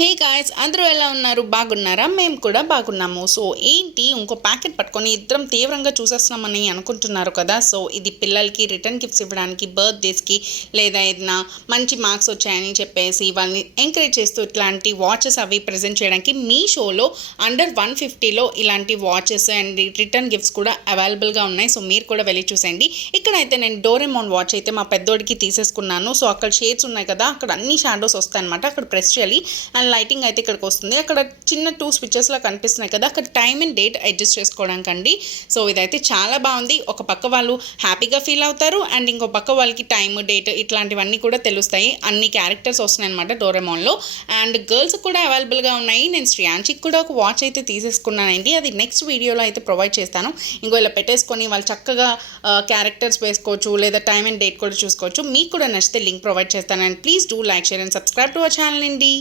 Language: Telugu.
హే గాయ్స్, అందరూ ఎలా ఉన్నారు? బాగున్నారా? మేము కూడా బాగున్నాము. సో ఏంటి ఇంకో ప్యాకెట్ పట్టుకొని ఇద్దరం తీవ్రంగా చూసేస్తున్నామని అనుకుంటున్నారు కదా. సో ఇది పిల్లలకి రిటర్న్ గిఫ్ట్స్ ఇవ్వడానికి, బర్త్డేస్కి లేదా ఏదైనా మంచి మార్క్స్ వచ్చాయని చెప్పేసి వాళ్ళని ఎంకరేజ్ చేస్తూ ఇట్లాంటి వాచెస్ అవి ప్రజెంట్ చేయడానికి మీ షోలో అండర్ 150లో ఇలాంటి వాచెస్ అండ్ రిటర్న్ గిఫ్ట్స్ కూడా అవైలబుల్గా ఉన్నాయి. సో మీరు కూడా వెళ్ళి చూసేయండి. ఇక్కడైతే నేను డోరెమోన్ వాచ్ అయితే మా పెద్దోడికి తీసేసుకున్నాను. సో అక్కడ షేడ్స్ ఉన్నాయి కదా, అక్కడ అన్ని షాడోస్ వస్తాయి అనమాట. అక్కడ ప్రెస్ చేయాలి అండ్ లైటింగ్ అయితే ఇక్కడికి వస్తుంది. అక్కడ చిన్న 2 స్విచెస్లా కనిపిస్తున్నాయి కదా, అక్కడ టైమ్ అండ్ డేట్ అడ్జస్ట్ చేసుకోవడానికి అండి. సో ఇదైతే చాలా బాగుంది. ఒక పక్క వాళ్ళు హ్యాపీగా ఫీల్ అవుతారు అండ్ ఇంకో పక్క వాళ్ళకి టైమ్ డేట్ ఇట్లాంటివన్నీ కూడా తెలుస్తాయి. అన్ని క్యారెక్టర్స్ వస్తున్నాయి అనమాట డోరెమోన్లో. అండ్ గర్ల్స్ కూడా అవైలబుల్గా ఉన్నాయి. నేను శ్రేయాంశికి కూడా ఒక వాచ్ అయితే తీసేసుకున్నానండి. అది నెక్స్ట్ వీడియోలో అయితే ప్రొవైడ్ చేస్తాను. ఇంకో ఇలా పెట్టేసుకొని వాళ్ళు చక్కగా క్యారెక్టర్స్ వేసుకోవచ్చు లేదా టైమ్ అండ్ డేట్ కూడా చూసుకోవచ్చు. మీకు కూడా నచ్చితే లింక్ ప్రొవైడ్ చేస్తాను. And please do like, share and subscribe to our channel అండి.